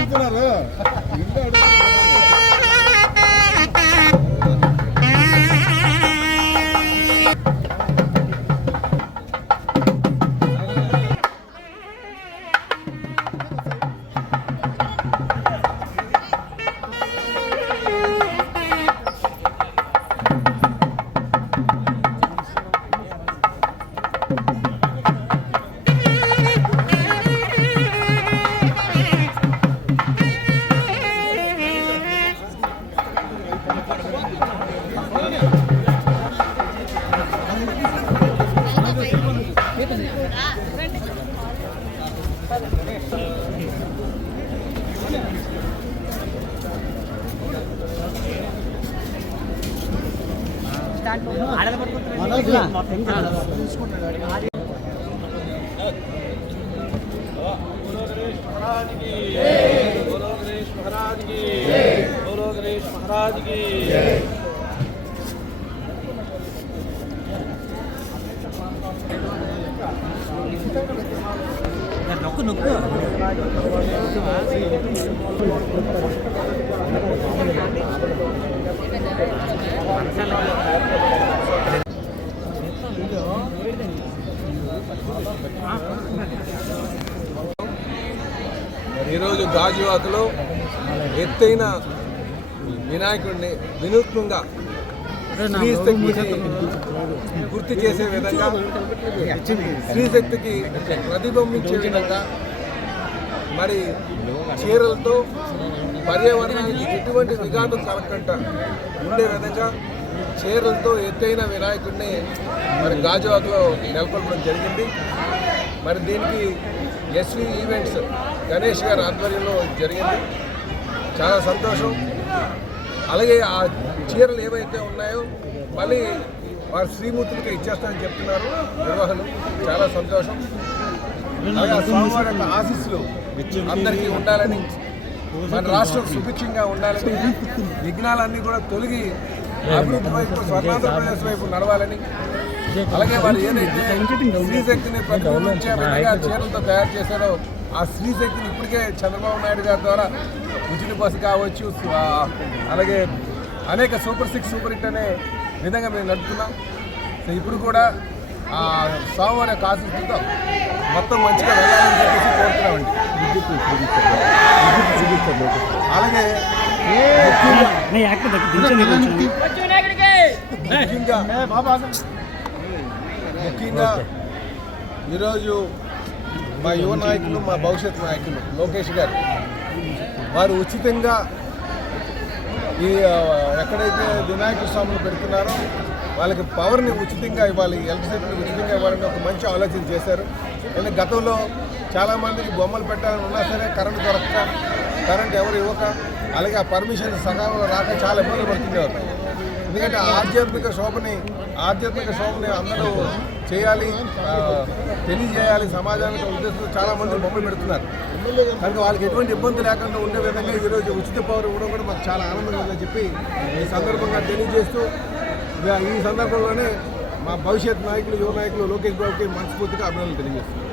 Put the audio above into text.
అడుగుతున్నారు. ఈరోజు గాజువాకలో ఎత్తైన వినాయకుడిని వినూత్నంగా గుర్తు చేసే విధంగా శ్రీశక్తికి ప్రతిబింబించే విధంగా మరి చీరలతో పర్యావరణానికి ఎటువంటి విఘాతం కలగకుండా ఉండే విధంగా చీరలతో ఎత్తైన వినాయకుడిని మరి గాజువాకలో నెలకొల్పడం జరిగింది. మరి దీనికి ఎస్వి ఈవెంట్స్ గణేష్ గారి ఆధ్వర్యంలో జరిగింది. చాలా సంతోషం. అలాగే ఆ చీరలు ఏవైతే ఉన్నాయో మళ్ళీ వారు శ్రీమూర్తులకి ఇచ్చేస్తారని చెప్తున్నారు నిర్వాహకులు. చాలా సంతోషం. అలాగే ఆ స్వామివారి యొక్క ఆశీస్సులు అందరికీ ఉండాలని, మన రాష్ట్రం సుభిక్షంగా ఉండాలని, విఘ్నాలన్నీ కూడా తొలగి అభివృద్ధి వైపు స్వర్ణాంధ్రప్రదేశ్ వైపు నడవాలని, అలాగే వారు ఏదైతే శ్రీశక్తిని ప్రతిబింబించే విధంగా చీరలతో తయారు చేశారో ఆ శ్రీశక్తిని ఇప్పటికే చంద్రబాబు నాయుడు గారి ద్వారా ఉచిత బస్సు కావచ్చు, అలాగే అనేక సూపర్ 6 సూపర్ హిట్ అనే విధంగా మేము నడుపుతున్నాం. సో ఇప్పుడు కూడా ఆ స్వామివారి యొక్క ఆశీస్సులతో మొత్తం మంచిగా వెళ్ళాలని చెప్పేసి కోరుతున్నామండి. అలాగే ముఖ్యంగా ఈరోజు మా యువ నాయకులు, మా భవిష్యత్ నాయకులు లోకేష్ గారు వారు ఉచితంగా ఈ ఎక్కడైతే వినాయక స్వాములు పెడుతున్నారో వాళ్ళకి పవర్ని ఉచితంగా ఇవ్వాలి, ఎలక్ట్రిసిటీని ఉచితంగా ఇవ్వాలని ఒక మంచి ఆలోచన చేశారు. ఎందుకంటే గతంలో చాలామందికి బొమ్మలు పెట్టాలని ఉన్నా సరే కరెంటు దొరక్క, కరెంట్ ఎవరు ఇవ్వక, అలాగే ఆ పర్మిషన్ సకాలంలో రాక చాలా ఇబ్బంది పడుతున్నారు. ఎందుకంటే ఆధ్యాత్మిక శోభని అందరూ చేయాలి, తెలియజేయాలి సమాజానికి ఉద్దేశంతో చాలామంది బొమ్మలు పెడుతున్నారు. కనుక వాళ్ళకి ఎటువంటి ఇబ్బంది లేకుండా ఉండే విధంగా ఈరోజు ఉచిత పవర్ ఇవ్వడం కూడా మాకు చాలా ఆనందంగా ఉందని చెప్పి ఈ సందర్భంగా తెలియజేస్తూ, ఈ సందర్భంలోనే మా భవిష్యత్ నాయకులు, యువ నాయకులు లోకేష్ బాబుకి మనస్ఫూర్తిగా అభినందనలు తెలియజేస్తున్నాం.